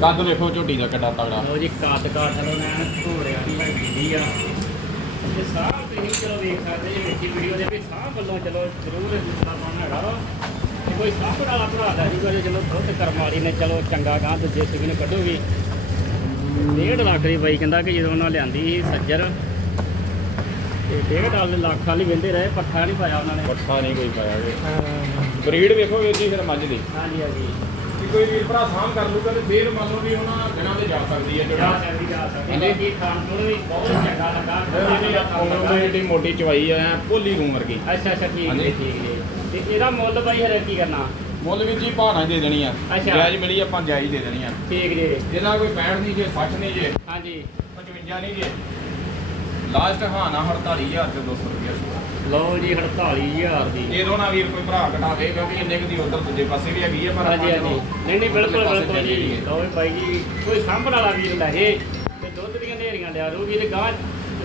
[SPEAKER 2] ਕੱਦ ਵੇਖੋ ਝੋਟੀ ਦਾ ਕਿੱਡਾ ਤਗੜਾ।
[SPEAKER 1] ਲਓ ਜੀ ਕੱਦ ਕਾਠ ਨੂੰ ਮੈਂ ਘੋੜਿਆਂ ਦੀ ਹੱਡੀ ਆ। ਤੇ ਸਾਹ ਤੁਸੀਂ ਚਲੋ ਵੇਖ ਸਕਦੇ ਜੀ ਵਿੱਚ ਵੀਡੀਓ ਦੇ ਵੀ ਸਾਹ ਵੱਲੋਂ ਚਲੋ ਜ਼ਰੂਰ ਜਿਸਦਾ ਬਣ ਹੈਗਾ ਕੋਈ ਸਾਹ ਵਾਲਾ ਭਰਾ ਦਾ ਜੀ ਚਲੋ ਦੁੱਧ ਕਰਮ ਵਾਲੀ ਨੇ ਚਲੋ ਚੰਗਾ ਗਾਂ ਦੂਜੇ ਸਿੱਖ ਨੂੰ ਕੱਢੂਗੀ। ਡੇਢ ਲੱਖ ਦੀ ਬਾਈ ਕਹਿੰਦਾ ਕਿ ਜਦੋਂ ਉਹਨਾਂ ਲਿਆਂਦੀ ਸੀ ਸੱਜਰ ਤੇ ਡੇਢ ਡਾਲ ਲੱਖ ਵਾਲੀ ਵਿੰਦੇ ਰਹੇ ਪੱਠਾ ਨਹੀਂ ਪਾਇਆ ਉਹਨਾਂ ਨੇ।
[SPEAKER 2] ਪੱਠਾ ਨਹੀਂ ਕੋਈ ਪਾਇਆ ਜੀ। ਬਰੀਡ ਵੇਖੋ ਵੀਰ ਜੀ ਫਿਰ ਮੱਝ ਦੀ।
[SPEAKER 1] ਹਾਂਜੀ ਹਾਂਜੀ।
[SPEAKER 2] ਕਿ ਕੋਈ ਵੀਰ ਭਰਾ ਸਾਂਭ ਕਰ ਲੂਗਾ ਤੇ ਫੇਰ ਮੰਨ ਲਓ ਵੀ ਉਹਨਾਂ ਦਿਨਾਂ ਤੇ ਜਾ ਸਕਦੀ ਹੈ ਜਿਹੜਾ
[SPEAKER 1] ਸਕਦੀ ਜਾ ਸਕਦੀ। ਜੀ ਖਾਣ ਨੂੰ ਵੀ ਬਹੁਤ ਚੰਗਾ ਲੱਗਾ।
[SPEAKER 2] ਉਹਨਾਂ ਦੀ ਜਿਹੜੀ ਮੋਟੀ ਚਵਾਈ ਆ ਭੋਲੀ ਰੂਮ ਵਰਗੀ।
[SPEAKER 1] ਅੱਛਾ ਅੱਛਾ ਠੀਕ। ਜੀ ਠੀਕ ਜੀ। ਤੇ ਇਹਦਾ ਮੁੱਲ ਬਾਈ ਹਰੇ ਕੀ ਕਰਨਾ?
[SPEAKER 2] ਮੁੱਲ ਵੀ ਜੀ ਭਾਣਾ ਦੇ ਦੇਣੀ ਆ। ਜਾਇਜ਼ ਮਿਲੀ ਆਪਾਂ ਜਾਇਜ਼ ਦੇ ਦੇਣੀ ਆ।
[SPEAKER 1] ਠੀਕ ਜੀ।
[SPEAKER 2] ਜਿਹਦਾ ਕੋਈ 65 ਨਹੀਂ ਜੇ 60 ਨਹੀਂ ਜੇ
[SPEAKER 1] ਹਾਂਜੀ।
[SPEAKER 2] 55 ਨਹੀਂ ਜੇ। ਲਾਸਟ ਹਾਂ ਨਾ 48000 ਤੇ 200 ਰੁਪਇਆ
[SPEAKER 1] ਲਓ ਜੀ 48000 ਦੀ।
[SPEAKER 2] ਇਹਦੋਂ ਨਾ ਵੀਰ ਕੋਈ ਭਰਾ ਘਟਾਵੇ ਕਿਉਂਕਿ ਇੰਨੇ ਕੁ ਦੀ ਉਧਰ ਦੂਜੇ ਪਾਸੇ ਵੀ ਹੈਗੀ ਆ ਪਰ
[SPEAKER 1] ਹਾਂਜੀ ਹਾਂਜੀ। ਨਹੀਂ ਨਹੀਂ ਬਿਲਕੁਲ ਬਿਲਕੁਲ ਜੀ। ਲਓ ਵੀ ਬਾਈ ਜੀ ਕੋਈ ਸਾਂਭਣ ਵਾਲਾ ਵੀਰ ਲਹੇ ਤੇ ਦੁੱਧ ਦੀਆਂ ਢੇਰੀਆਂ ਲਿਆ ਰੂਗੀ ਤੇ ਗਾਂ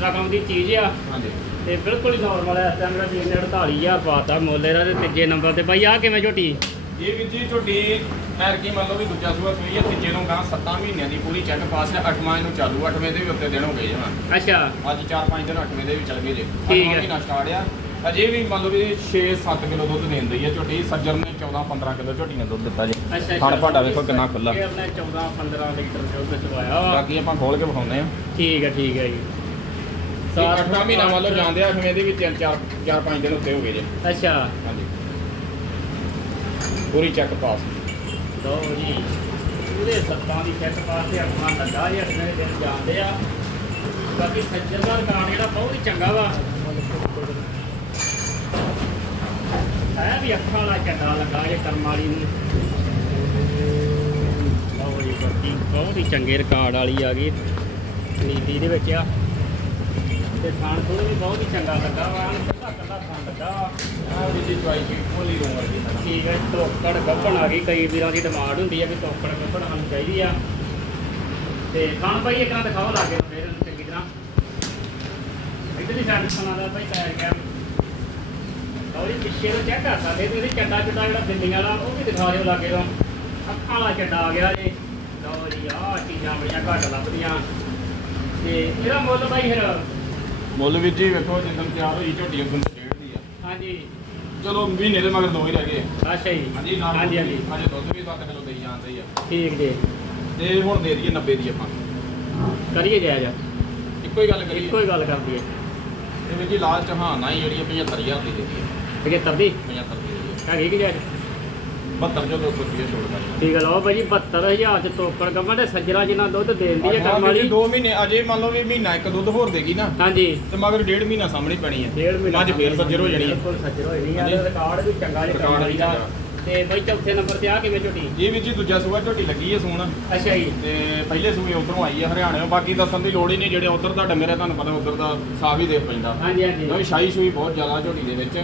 [SPEAKER 1] ਰਕਮ ਦੀ ਚੀਜ਼ ਆ।
[SPEAKER 2] ਹਾਂਜੀ।
[SPEAKER 1] ਤੇ ਬਿਲਕੁਲ ਹੀ ਨਾਰਮਲ ਹੈ ਇਸ ਟਾਈਮ ਦਾ ਵੀਰ ਨੇ 48000 ਪਾਤਾ ਮੁੱਲ ਇਹਦਾ ਤੇ ਤੀਜੇ ਨੰਬਰ ਤੇ। ਬਾਈ ਆ ਕਿਵੇਂ ਝੋਟੀ?
[SPEAKER 2] ਇਹ ਵੀ ਜੀ ਝੋਟੀ ਐਰ ਕੀ ਮੰਨ ਲਓ ਵੀ ਦੂਜਾ ਸੂਆ ਸੂਈ ਹੈ ਤੀਜੇ ਨੂੰ ਗਾਂ 7 ਮਹੀਨਿਆਂ ਦੀ ਪੂਰੀ ਚੈੱਕ ਪਾਸ ਹੈ 8ਵਾਂ ਇਹਨੂੰ ਚਾਲੂ 8ਵੇਂ ਦੇ ਵੀ ਉੱਤੇ ਦਿਨ ਹੋ ਗਏ ਜਣਾ
[SPEAKER 1] ਅੱਛਾ।
[SPEAKER 2] ਅੱਜ 4-5 ਦਿਨ 8ਵੇਂ ਦੇ ਵੀ ਚੱਲ ਗਏ ਜੇ।
[SPEAKER 1] ਠੀਕ
[SPEAKER 2] 8ਵਾਂ
[SPEAKER 1] ਹੈ।
[SPEAKER 2] ਮਹੀਨਾ ਸਟਾਰਟ ਆ। ਅਜੇ ਵੀ ਮੰਨ ਲਓ ਵੀ 6-7 ਕਿਲੋ ਦੁੱਧ ਦੇਂਦੀ ਹੈ ਝੋਟੀ। ਸੱਜਰ ਨੇ 14-15 ਕਿਲੋ ਝੋਟੀ ਨੇ ਦੁੱਧ ਦਿੱਤਾ ਜੀ।
[SPEAKER 1] ਅੱਛਾ
[SPEAKER 2] ਥਣ ਭਾਂਡਾ ਵੇਖੋ ਕਿੰਨਾ ਖੁੱਲਾ
[SPEAKER 1] ਇਹ ਆਪਣੇ 14 15 ਲੀਟਰ ਦੁੱਧ ਚਵਾਇਆ
[SPEAKER 2] ਬਾਕੀ ਆਪਾਂ ਖੋਲ ਕੇ ਵਿਖਾਉਂਦੇ ਆ।
[SPEAKER 1] ਠੀਕ ਹੈ ਠੀਕ ਹੈ ਜੀ।
[SPEAKER 2] 8ਵਾਂ ਮਹੀਨਾ ਮੰਨ ਲਓ ਜਾਂਦੇ ਆ 8ਵੇਂ ਦੇ ਵੀ 3 4 4-5 ਦਿਨ ਉੱਤੇ ਹੋ ਗਏ ਜੇ।
[SPEAKER 1] ਅੱਛਾ।
[SPEAKER 2] ਪੂਰੀ ਚੈੱਕ ਪਾਸ
[SPEAKER 1] ਲਓ ਜੀ। ਪੂਰੇ ਸੱਤਾਂ ਦੀ ਚੈੱਕ ਪਾਸੇ ਆਪਣਾ ਲੱਗਾ ਜੀ ਅਗਲੇ ਦਿਨ ਜਾਂਦੇ ਆ। ਬਾਕੀ ਸੱਜਣ ਦਾ ਰਿਕਾਰਡ ਜਿਹੜਾ ਬਹੁਤ ਹੀ ਚੰਗਾ ਵਾ। ਹੈ ਵੀ ਅੱਖਾਂ ਵਾਲਾ ਚੱਡਾ ਲੱਗਾ ਜੇ ਕਰਮ ਵਾਲੀ ਨੂੰ। ਲਓ ਜੀ, ਬਾਕੀ ਬਹੁਤ ਹੀ ਚੰਗੇ ਰਿਕਾਰਡ ਵਾਲੀ ਆ ਗਈ। ਨੀਤੀ ਦੇ ਵਿੱਚ ਆ। ਤੇ ਖਾਣ ਥੋੜਾ ਵੀ ਬਹੁਤ ਹੀ ਚੰਗਾ ਲੱਗਾ ਵਾ। ਕੱਲਾ ਕੱਲਾ ਲੱਗਾ ਵਾ
[SPEAKER 2] ਆ ਚੁਆਈ ਕੀ ਫੁੱਲੀ ਰੂਮ ਵਰਗੀ ਹੈ
[SPEAKER 1] ਠੀਕ ਹੈ ਟੋਕੜ ਗੱਭਣ ਆ ਗਈ, ਕਈ ਵੀਰਾਂ ਦੀ ਡਿਮਾਂਡ ਹੁੰਦੀ ਹੈ ਕਿ ਟੋਕੜ ਗੱਭਣ ਸਾਨੂੰ ਚਾਹੀਦੀ ਆ। ਤੇ ਖਾਣ ਭਾਈ ਇੱਕ ਨਾ ਦਿਖਾਓ ਲਾਗੇ ਨੂੰ ਫੇਰ ਇਹਨੂੰ ਚੰਗੀ ਤਰ੍ਹਾਂ। ਇਧਰਲੀ ਸਾਈਡ ਸੁਣਾ ਦਾ ਭਾਈ ਟਾਇਰ ਕੈਮ ਲਓ ਜੀ, ਪਿੱਛੇ ਤੋਂ ਚੈੱਕ ਕਰ ਸਕਦੇ ਤੇ ਚੱਡਾ ਚੱਡਾ ਜਿਹੜਾ ਬਿੰਦੀਆਂ ਵਾਲਾ, ਉਹ ਵੀ ਦਿਖਾ ਦਿਓ ਲਾਗੇ ਤੋਂ। ਅੱਖਾਂ ਵਾਲਾ ਚੱਡਾ ਆ ਗਿਆ ਜੀ। ਲਓ ਜੀ, ਆਹ ਚੀਜ਼ਾਂ ਬੜੀਆਂ ਘੱਟ ਲੱਭਦੀਆਂ। ਤੇ ਇਹਦਾ ਮੁੱਲ ਭਾਈ ਫਿਰ
[SPEAKER 2] ਮੁੱਲ ਵੀ ਜੀ ਵੇਖੋ, ਜਿੱਦਣ ਤਿਆਰ ਹੋਈ, ਝੋਟੀ ਉਦੋਂ
[SPEAKER 1] ਹਾਂਜੀ।
[SPEAKER 2] ਚਲੋ ਮਹੀਨੇ ਦੇ ਮਗਰ ਦੋ ਹੀ ਰਹਿ ਗਏ।
[SPEAKER 1] ਅੱਛਾ ਜੀ।
[SPEAKER 2] ਹਾਂਜੀ ਨਾਲ
[SPEAKER 1] ਹਾਂਜੀ ਹਾਂਜੀ।
[SPEAKER 2] ਅਜੇ ਦੁੱਧ ਵੀ 7 ਕਿਲੋ ਦੇਈ ਜਾਂਦੇ ਹੀ ਆ।
[SPEAKER 1] ਠੀਕ ਜੀ।
[SPEAKER 2] ਤੇ ਹੁਣ ਦੇ ਦਈਏ 90 ਦੀ ਆਪਾਂ।
[SPEAKER 1] ਕਰੀਏ ਜਾਇਜ਼?
[SPEAKER 2] ਇੱਕੋ ਹੀ ਗੱਲ ਕਰੀਏ।
[SPEAKER 1] ਇੱਕੋ ਹੀ ਗੱਲ ਕਰਦੀ ਹੈ
[SPEAKER 2] ਤੇ ਵੀ ਜੀ ਲਾਸਟ ਹਾਂ ਨਾ ਹੀ ਜਿਹੜੀ 75000 ਦੀ ਦਿੱਤੀ ਹੈ
[SPEAKER 1] 75 ਦੀ?
[SPEAKER 2] 75 ਦੀ ਦੇ
[SPEAKER 1] ਹੈਗੀ ਕਿ ਜਾਇਜ਼?
[SPEAKER 2] 72 ਜੋ 200 ਰੁਪਏ ਛੋੜ ਕਰ
[SPEAKER 1] ਠੀਕ ਹੈ ਲਓ ਭਾਈ 72000 ਚ ਤੋਕੜ ਕੰਮਾਂ ਦੇ ਸੱਜਰਾ ਜਿੰਨਾ ਦੁੱਧ ਦੇਂਦੀ ਹੈ ਕਰਮ ਵਾਲੀ।
[SPEAKER 2] 2 ਮਹੀਨੇ ਅਜੇ ਮੰਨ ਲਓ ਵੀ ਮਹੀਨਾ ਇੱਕ ਦੁੱਧ ਹੋਰ ਦੇਗੀ ਨਾ
[SPEAKER 1] ਹਾਂਜੀ।
[SPEAKER 2] ਤੇ ਮਗਰ ਡੇਢ ਮਹੀਨਾ ਸਾਹਮਣੇ ਪੈਣੀ ਹੈ
[SPEAKER 1] ਡੇਢ ਮਹੀਨਾ
[SPEAKER 2] ਅੱਜ ਫੇਰ ਸੱਜਰ ਹੋ ਜਾਣੀ ਹੈ
[SPEAKER 1] ਬਿਲਕੁਲ ਸੱਜਰ ਹੋ ਜਾਣੀ ਹੈ
[SPEAKER 2] ਹਾਂਜੀ।
[SPEAKER 1] ਰਿਕਾਰਡ ਵੀ ਚੰਗਾ ਜਿਹਾ ਕਰਮ
[SPEAKER 2] ਰਿਕਾਰਡ
[SPEAKER 1] ਵਾਲੀ
[SPEAKER 2] ਵੀ
[SPEAKER 1] ਦਾ
[SPEAKER 2] ਚੰਗਾ।
[SPEAKER 1] ਤੇ ਭਾਈ ਚੌਥੇ ਨੰਬਰ ਤੇ ਆ ਕਿਵੇਂ ਝੋਟੀ?
[SPEAKER 2] ਇਹ ਵੀ ਜੀ ਦੂਜਾ ਸੂਆ ਝੋਟੀ ਲੱਗੀ ਹੈ ਸੂਣ।
[SPEAKER 1] ਅੱਛਾ ਜੀ।
[SPEAKER 2] ਤੇ ਪਹਿਲੇ ਸੂਏ ਉਧਰੋਂ ਆਈ ਹੈ ਹਰਿਆਣੇ ਬਾਕੀ ਦੱਸਣ ਦੀ ਲੋੜ ਹੀ ਨਹੀਂ ਜਿਹੜੇ ਉਧਰ ਦਾ ਹੈ ਤੁਹਾਨੂੰ ਪਤਾ ਉਧਰ ਦਾ ਸਾਫ਼ ਹੀ ਦੇਖ ਪੈਂਦਾ।
[SPEAKER 1] ਹਾਂਜੀ
[SPEAKER 2] ਸ਼ਾਹੀ ਸ਼ੂਈ ਬਹੁਤ ਜ਼ਿਆਦਾ ਝੋਟੀ ਦੇ ਵਿੱਚ।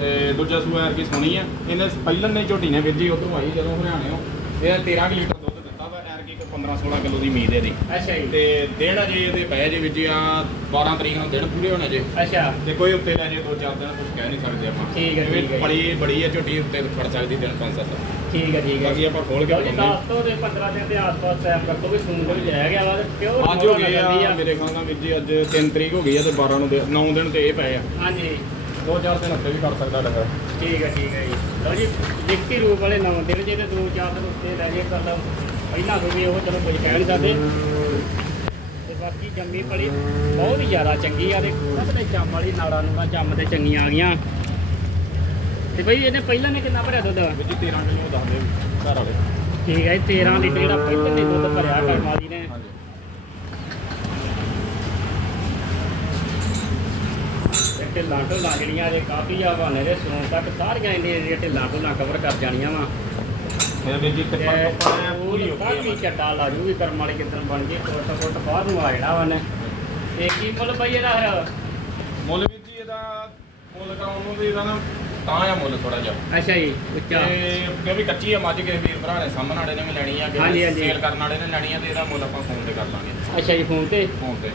[SPEAKER 2] ਤੇ ਦੂਜਾ ਸੂਆ ਐਰ ਕੀ ਸੁਣੀ ਹੈ ਇਹਨੇ ਪਹਿਲਨ ਨੇ ਝੋਟੀ ਨੇ ਵੀਰ ਜੀ ਉਧਰੋਂ ਆਈ ਜਦੋਂ ਹਰਿਆਣੇੋਂ ਇਹ 13 ਕੁ ਲੀਟਰ ਦੁੱਧ ਦਿੱਤਾ ਵਾ ਐਰ ਕੀ 15 16 ਕਿਲੋ ਦੀ ਉਮੀਦ ਹੈ ਇਹਦੀ।
[SPEAKER 1] ਅੱਛਾ ਜੀ।
[SPEAKER 2] ਤੇ ਦਿਨ ਅਜੇ ਇਹਦੇ ਪਏ ਜੇ ਵੀਰ ਜੀ ਆ 12 ਤਰੀਕ ਨੂੰ ਦਿਨ ਪੂਰੇ ਹੋਣੇ ਜੇ।
[SPEAKER 1] ਅੱਛਾ।
[SPEAKER 2] ਤੇ ਕੋਈ ਉੱਤੇ ਲੈ ਜੇ ਦੋ ਚਾਰ ਦਿਨ ਕੁਝ ਕਹਿ ਨਹੀਂ ਸਕਦੇ ਆਪਾਂ।
[SPEAKER 1] ਠੀਕ ਹੈ, ਠੀਕ ਹੈ।
[SPEAKER 2] ਬੜੀ ਬੜੀ ਹੈ ਝੋਟੀ ਉੱਤੇ ਖੜ ਸਕਦੀ ਦਿਨ ਪੰਜ ਸੱਤ।
[SPEAKER 1] ਠੀਕ ਹੈ ਠੀਕ ਹੈ।
[SPEAKER 2] ਬਾਕੀ ਆਪਾਂ ਖੋਲ ਕੇ
[SPEAKER 1] ਜੀ
[SPEAKER 2] ਦਿਖਾਉਂਦੇ
[SPEAKER 1] 10 ਤੋਂ ਤੇ 15 ਦਿਨ ਦੇ ਆਸ-ਪਾਸ ਟਾਈਮ ਰੱਖੋ ਵੀ ਸੂਨ ਵਿੱਚ ਰਹਿ ਗਿਆ ਵਾ ਤੇ ਪਿਓਰ
[SPEAKER 2] ਅੱਜ ਹੋ ਗਏ ਆ ਮੇਰੇ ਖਿਆਲ ਨਾਲ ਵੀਰ ਜੀ ਅੱਜ 3 ਤਰੀਕ ਹੋ ਗਈ ਆ ਤੇ 12 ਨੂੰ 9 ਦਿਨ ਤੇ ਇਹ ਪਏ ਆ।
[SPEAKER 1] ਹਾਂਜੀ।
[SPEAKER 2] ਦੋ ਚਾਰ ਦਿਨ ਉੱਤੇ ਵੀ ਕਰ ਸਕਦਾ ਡੰਗਰ
[SPEAKER 1] ਠੀਕ ਹੈ ਠੀਕ ਹੈ ਜੀ। ਲਓ ਜੀ ਲਿਖਤੀ ਰੂਪ ਵਾਲੇ ਨਵਾਂ ਦਿਨ ਜੇ ਤੇ ਦੋ ਚਾਰ ਦਿਨ ਉੱਤੇ ਲੈ ਜੇ ਕਰ ਲਓ ਪਹਿਲਾਂ ਤੋਂ ਵੀ ਉਹ ਚਲੋ ਕੁਝ ਕਹਿ ਨਹੀਂ ਸਕਦੇ ਤੇ ਬਾਕੀ ਜੰਮੀ ਪਲੀ ਬਹੁਤ ਹੀ ਜ਼ਿਆਦਾ ਚੰਗੀ ਆ ਤੇ ਕੱਪੜੇ ਚੰਮ ਵਾਲੀ ਨਾੜਾ ਨੂੜਾ ਚੰਮ ਤੇ ਚੰਗੀਆਂ ਆ ਗਈਆਂ। ਤੇ ਬਈ ਇਹਨੇ ਪਹਿਲਾਂ ਨੇ ਕਿੰਨਾ ਭਰਿਆ ਦੁੱਧ?
[SPEAKER 2] ਜੀ 13 ਕਿਲੋ ਦੱਸਦੇ ਘਰ ਵਾਲੇ।
[SPEAKER 1] ਠੀਕ ਹੈ ਜੀ 13 ਲੀਟਰ ਜਿਹੜਾ ਪਹਿਲਾਂ ਨੇ ਦੁੱਧ ਭਰਿਆ ਕਰਮ ਵਾਲੀ ਨੇ
[SPEAKER 2] ਹਾਂਜੀ
[SPEAKER 1] ਤੇ ਢਿੱਲਾਂ ਢੁੱਲਾਂ ਜਿਹੜੀਆਂ ਜੇ ਕਾਫੀ ਆ ਬਹਾਨੇ ਦੇ ਸੂਣ ਤੱਕ ਸਾਰੀਆਂ ਇਹਦੀਆਂ ਜਿਹੜੀਆਂ ਢਿੱਲਾਂ ਢੁੱਲਾਂ ਕਵਰ ਕਰ ਜਾਣੀਆਂ ਵਾ।
[SPEAKER 2] ਮੇਰੇ ਵੀਰ ਜੀ ਟੁੱਪਰ ਐਂ ਪੂਰੀ ਹੋ ਗਈ।
[SPEAKER 1] ਚੱਡਾ ਲਾ ਜੂਗੀ ਕਰਮ ਵਾਲੀ ਕਿਦਾਂ ਬਣ ਗਈ ਫੁੱਟ ਫੁੱਟ ਬਾਹਰ ਨੂੰ ਆ ਜਿਹੜਾ ਵਨ ਤੇ ਕੀ ਮੁੱਲ ਪਈ ਇਹਦਾ ਫਿਰ?
[SPEAKER 2] ਮੁੱਲ ਵੀਰ ਜੀ ਇਹਦਾ ਮੁੱਲ ਕਰਾਉਣ ਨੂੰ ਵੀ ਇਹਦਾ ਨਾ ਤਾਂ ਆ ਮੁੱਲ ਥੋੜਾ ਜਿਹਾ।
[SPEAKER 1] ਅੱਛਾ ਜੀ ਉੱਚਾ।
[SPEAKER 2] ਤੇ ਕਿਉਂਕਿ ਕੱਚੀ ਆ ਮੱਝ ਕਿਸੇ ਵੀਰ ਭਰਾ ਨੇ ਸਾਹਮਣ ਵਾਲੇ ਨੇ ਵੀ ਲੈਣੀ ਆ
[SPEAKER 1] ਹਾਂਜੀ।
[SPEAKER 2] ਸੇਲ ਕਰਨ ਵਾਲੇ ਨੇ ਲੈਣੀ ਆ ਤੇ ਇਹਦਾ ਮੁੱਲ ਆਪਾਂ ਫੋਨ ਤੇ ਕਰ ਲਾਂਗੇ।
[SPEAKER 1] ਅੱਛਾ ਜੀ ਫੋਨ ਤੇ?
[SPEAKER 2] ਫੋਨ ਤੇ।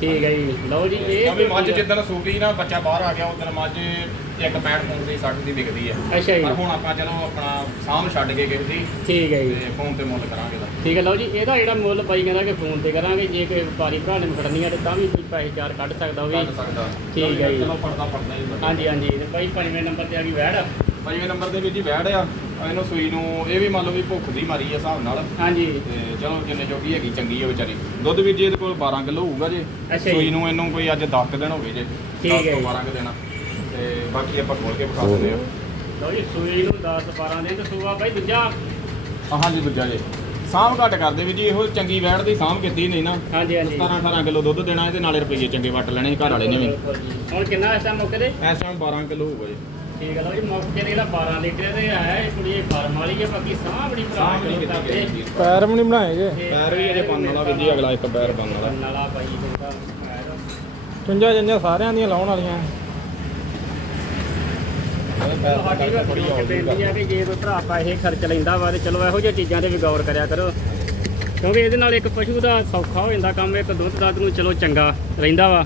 [SPEAKER 1] ਠੀਕ ਹੈ ਜੀ। ਲਓ ਜੀ ਇਹ
[SPEAKER 2] ਕਿਉਂਕਿ ਮੱਝ ਜਿੱਦਣ ਸੂਗੀ ਨਾ ਬੱਚਾ ਬਾਹਰ ਆ ਗਿਆ ਉਦੋਂ ਮੱਝ ਇੱਕ 65 ਫੋਨ ਦੀ 60 ਦੀ ਵਿਕਦੀ ਹੈ।
[SPEAKER 1] ਅੱਛਾ ਜੀ।
[SPEAKER 2] ਪਰ ਹੁਣ ਆਪਾਂ ਚਲੋ ਆਪਣਾ ਸਾਹਮ ਛੱਡ ਕੇ ਕਿਸੇ ਦੀ
[SPEAKER 1] ਠੀਕ ਹੈ ਜੀ।
[SPEAKER 2] ਤੇ ਫੋਨ ਤੇ ਮੁੱਲ ਕਰਾਂਗੇ ਦਾ
[SPEAKER 1] ਠੀਕ ਹੈ ਲਓ ਜੀ ਇਹਦਾ ਜਿਹੜਾ ਮੁੱਲ ਪਾਈ ਕਹਿੰਦਾ ਕਿ ਫੋਨ ਤੇ ਕਰਾਂਗੇ ਜੇ ਕੋਈ ਵਪਾਰੀ ਭਰਾ ਨੇ ਖੜਨੀ ਆ ਤੇ ਤਾਂ ਵੀ ਪੈਸੇ ਚਾਰ ਕੱਢ ਸਕਦਾ ਉਹ ਵੀ।
[SPEAKER 2] ਕੱਢ ਸਕਦਾ।
[SPEAKER 1] ਠੀਕ ਹੈ ਜੀ।
[SPEAKER 2] ਚਲੋ ਪੜਦਾ ਪੜਦਾ ਬੰਦਾ।
[SPEAKER 1] ਹਾਂਜੀ ਹਾਂਜੀ ਤੇ ਭਾਈ ਪੰਜਵੇਂ ਨੰਬਰ ਤੇ ਆ ਗਈ ਵੈੜ।
[SPEAKER 2] ਪੰਜਵੇਂ ਨੰਬਰ ਤੇ ਵੀ ਜੀ ਵੈੜ ਆ। ਇਹਨੂੰ ਸੂਈ ਨੂੰ ਇਹ ਵੀ ਮੰਨ ਲਓ ਵੀ ਭੁੱਖ ਦੀ ਮਾਰੀ ਆ ਹਿਸਾਬ ਨਾਲ।
[SPEAKER 1] ਹਾਂਜੀ।
[SPEAKER 2] ਤੇ ਚਲੋ ਜਿੰਨੇ ਜੋਗੀ ਹੈਗੀ ਚੰਗੀ ਆ ਵਿਚਾਰੀ। ਦੁੱਧ ਵੀ ਜੀ ਇਹਦੇ ਕੋਲ 12 ਕਿਲੋ ਹੋਊਗਾ ਜੇ
[SPEAKER 1] ਅੱਛਾ
[SPEAKER 2] ਸੂਈ
[SPEAKER 1] ਜੀ
[SPEAKER 2] ਨੂੰ ਇਹਨੂੰ ਕੋਈ ਅੱਜ 10 ਕੁ ਦਿਨ ਹੋ ਗਏ ਜੇ
[SPEAKER 1] ਠੀਕ
[SPEAKER 2] 10
[SPEAKER 1] ਹੈ
[SPEAKER 2] ਤੋਂ
[SPEAKER 1] ਜੀ।
[SPEAKER 2] 12 ਕੁ ਦਿਨ। ਤੇ ਬਾਕੀ ਆਪਾਂ ਖੋਲ ਕੇ ਵਿਖਾ ਦਿੰਦੇ ਆ।
[SPEAKER 1] ਲਓ ਜੀ ਸੂਈ ਨੂੰ 10 12 ਦਿਨ ਤੇ ਸੂਆ ਭਾਈ ਦੂਜਾ।
[SPEAKER 2] ਆਹ ਹਾਂਜੀ ਦੂਜਾ ਜੇ। ਸਾਂਭ ਘੱਟ ਕਰਦੇ ਵੀ ਜੀ ਇਹੋ ਚੰਗੀ ਵੈੜ ਦੀ ਸਾਂਭ ਕੀਤੀ ਨਹੀਂ ਨਾ।
[SPEAKER 1] ਹਾਂਜੀ ਹਾਂਜੀ।
[SPEAKER 2] 17 18 ਕਿਲੋ ਦੁੱਧ ਦੇਣਾ ਇਹਦੇ ਨਾਲੇ ਰੁਪਈਏ ਚੰਗੇ ਵੱਟ ਲੈਣੇ ਸੀ ਘਰ ਵਾਲੇ ਨੇ ਵੀ।
[SPEAKER 1] ਬਿਲਕੁਲ ਜੀ। ਹੁਣ ਕਿੰਨਾ ਇਸ ਟਾਈਮ ਮੌਕੇ ਤੇ
[SPEAKER 2] ਇਸ ਟਾਈਮ 12 ਕਿਲੋ ਹੋਊਗਾ ਜੀ।
[SPEAKER 1] ਠੀਕ ਹੈ ਲਓ ਜੀ ਮੌਕੇ ਤੇ ਜਿਹੜਾ 12 ਲੀਟਰ ਦੇ ਹੈ ਇਹ ਕੁੜੀ ਇਹ ਫਾਰਮ ਵਾਲੀ ਹੈ ਬਾਕੀ ਸਾਹ ਬੜੀ ਭਰਾ
[SPEAKER 2] ਸਾਂਭ ਨਹੀਂ
[SPEAKER 1] ਕਿਲੋ
[SPEAKER 2] ਕੀਤੀ
[SPEAKER 1] ਕਰਦੇ
[SPEAKER 2] ਗਈ
[SPEAKER 3] ਪੈਰ ਵੀ ਨਹੀਂ ਬਣਾਏ ਜੇ।
[SPEAKER 2] ਪੈਰ ਵੀ ਅਜੇ ਬੰਨ ਵਾਲਾ ਵੀ ਜੀ ਅਗਲਾ ਇੱਕ ਪੈਰ ਬੰਨ ਵਾਲਾ।
[SPEAKER 1] ਬੰਨ ਵਾਲਾ ਭਾਈ ਜਿੰਦਾ ਪੈਰ।
[SPEAKER 3] ਚੁੰਝਾਂ ਜੰਝਾਂ ਸਾਰਿਆਂ ਦੀਆਂ ਲਾਉਣ ਵਾਲੀਆਂ।
[SPEAKER 1] ਚਲੋ ਸਾਡੀ ਵੀ
[SPEAKER 2] ਬੜੀ
[SPEAKER 1] ਬੇਨਤੀ ਆ ਕਿ ਜੇ ਕੋਈ ਭਰਾ ਪੈਸੇ ਖਰਚ ਲੈਂਦਾ ਵਾ ਤੇ ਚਲੋ ਇਹੋ ਜਿਹੀ ਚੀਜ਼ਾਂ ਤੇ ਵੀ ਗੌਰ ਕਰਿਆ ਕਰੋ। ਕਿਉਂਕਿ ਇਹਦੇ ਨਾਲ ਇੱਕ ਪਸ਼ੂ ਦਾ ਸੌਖਾ ਹੋ ਜਾਂਦਾ ਕੰਮ ਇੱਕ ਦੁੱਧ ਦੱਧ ਨੂੰ ਚਲੋ ਚੰਗਾ ਰਹਿੰਦਾ ਵਾ।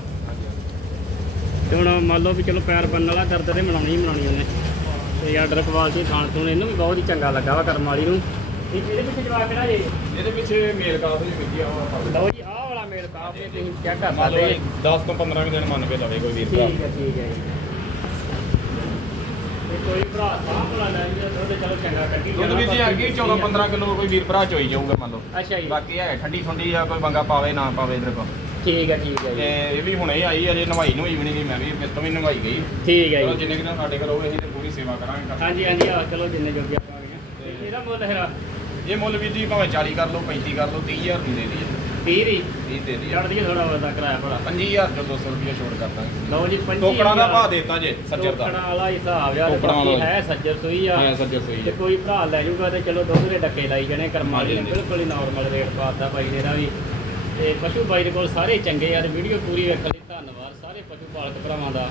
[SPEAKER 1] ਤੇ ਹੁਣ ਮੰਨ ਲਓ ਵੀ ਚਲੋ ਪੈਰ ਬੰਨ ਵਾਲਾ ਦਰਦ ਤੇ ਮਨਾਉਣੀ ਹੀ ਮਨਾਉਣੀ ਉਹਨੇ। ਤੇ ਆਰਡਰ ਕੁਆਲਿਟੀ ਖਾਣ ਤੋਂ ਇਹਨੂੰ ਵੀ ਬਹੁਤ ਹੀ ਚੰਗਾ ਲੱਗਾ ਵਾ ਕਰਮ ਵਾਲੀ ਨੂੰ। ਤੇ ਇਹਦੇ ਪਿੱਛੇ ਜਵਾਬ ਕਿਹੜਾ ਜੇ?
[SPEAKER 2] ਇਹਦੇ ਪਿੱਛੇ ਮੇਲ ਕਾਫ ਦੀ ਵਿਧੀ ਆ ਉਹ ਆਪਾਂ
[SPEAKER 1] ਲਓ ਜੀ ਆਹ ਵਾਲਾ ਮੇਲ ਕਾਪ ਨੇ ਤੁਸੀਂ ਚੈੱਕ ਕਰ
[SPEAKER 2] ਮੰਨ
[SPEAKER 1] ਸਕਦੇ
[SPEAKER 2] ਲਓ 10 ਤੋਂ 15 ਕੁ ਦਿਨ ਮੰਨ ਕੇ ਲਵੇ ਕੋਈ ਵੀਰ ਭਰਾ।
[SPEAKER 1] ਠੀਕ ਹੈ ਠੀਕ ਹੈ ਜੀ। ਤੇ ਕੋਈ ਭਰਾ ਸਾਹ ਵਾਲਾ ਲੈ ਜੀ ਦੁੱਧ ਚਲੋ ਚੰਗਾ ਕੱਢੀ
[SPEAKER 2] ਦੁੱਧ ਵੀ ਜੀ ਹੈਗੀ 14 15 ਕਿਲੋ ਕੋਈ ਵੀਰ ਭਰਾ ਚੋਈ ਜਾਊਗਾ ਮੰਨ ਲਓ।
[SPEAKER 1] ਅੱਛਾ ਜੀ।
[SPEAKER 2] ਬਾਕੀ ਹੈ ਠੰਡੀ ਠੰਡੀ ਆ ਕੋਈ ਬੰਗਾ ਪਾਵੇ ਨਾ ਪਾਵੇ ਇਧਰ ਕੋ
[SPEAKER 1] ਠੀਕ ਹੈ ਠੀਕ ਹੈ
[SPEAKER 2] ਤੇ
[SPEAKER 1] ਜੀ
[SPEAKER 2] ਇਹ ਵੀ ਹੁਣੇ ਆਈ ਅਜੇ ਨਵਾਈ ਵੀ ਨਹੀਂ ਗਈ ਮੈਂ ਵੀ ਮੇਰੇ ਤੋਂ ਵੀ ਨਵਾਈ ਗਈ।
[SPEAKER 1] ਠੀਕ ਹੈ
[SPEAKER 2] ਚਲੋ
[SPEAKER 1] ਜੀ
[SPEAKER 2] ਜਿੰਨੇ ਕਿ ਸਾਡੇ ਘਰ ਹੋਵੇ ਅਸੀਂ ਤੇ ਪੂਰੀ ਸੇਵਾ ਕਰਾਂਗੇ।
[SPEAKER 1] ਹਾਂਜੀ ਹਾਂਜੀ ਆ ਚਲੋ ਜਿੰਨੇ ਜੋਗੇ ਆਪਾਂ ਆ। ਗਏ ਇਹਦਾ ਮੁੱਲ ਹੈਰਾ
[SPEAKER 2] ਇਹ ਮੁੱਲ ਵੀਰ ਜੀ ਭਾਵੇਂ 40 ਕਰ ਲਓ 35 ਕਰ ਲਓ 30000 ਦੀ ਦੇ ਦਈਏ।
[SPEAKER 1] 30 ਦੀ?
[SPEAKER 2] 30 ਦੇ ਦਈਏ।
[SPEAKER 1] ਛੱਡ ਦਈਏ ਥੋੜਾ ਬਹੁਤਾ ਕਿਰਾਇਆ ਭਲਾ
[SPEAKER 2] 25000 ਤੋਂ 200 ਰੁਪਏ ਛੋੜ ਕਰ ਦਾਂਗੇ।
[SPEAKER 1] ਲਓ ਜੀ 25
[SPEAKER 2] ਟੋਕੜਾਂ ਦਾ ਭਾਅ ਦੇਤਾ ਜੇ ਸੱਜਰ ਦਾ।
[SPEAKER 1] ਟੋਕੜਾਂ ਵਾਲਾ ਹਿਸਾਬ ਯਾਰ
[SPEAKER 2] ਟੋਕੜਾਂ
[SPEAKER 1] ਬਾਕੀ
[SPEAKER 2] ਵਾਲਾ।
[SPEAKER 1] ਹੈ ਸੱਜਰ ਸੂਈ ਆ।
[SPEAKER 2] ਹਾਂ ਸੱਜਰ ਸਹੀ
[SPEAKER 1] ਤੇ
[SPEAKER 2] ਹੈ
[SPEAKER 1] ਕੋਈ ਭਰਾ ਲੈ ਜਾਊਗਾ ਤੇ ਚਲੋ ਦੁੱਧ ਦੇ ਡੱਕੇ ਲਾਈ ਜਾਣੇ ਕਰਮਾਂ ਵਾਲੇ ਨੇ
[SPEAKER 2] ਹਾਂਜੀ।
[SPEAKER 1] ਬਿਲਕੁਲ ਹੀ ਨਾਰਮਲ ਰੇਟ ਪਾਤਾ ਨੇ ਇਹਦਾ ਵੀ। ਤੇ ਪਸ਼ੂ ਬਾਈ ਦੇ ਕੋਲ ਸਾਰੇ ਚੰਗੇ ਯਾਰ ਵੀਡੀਓ ਪੂਰੀ ਵੇਖਣ ਲਈ ਧੰਨਵਾਦ। ਸਾਰੇ ਪਸ਼ੂ ਪਾਲਕ ਭਰਾਵਾਂ ਦਾ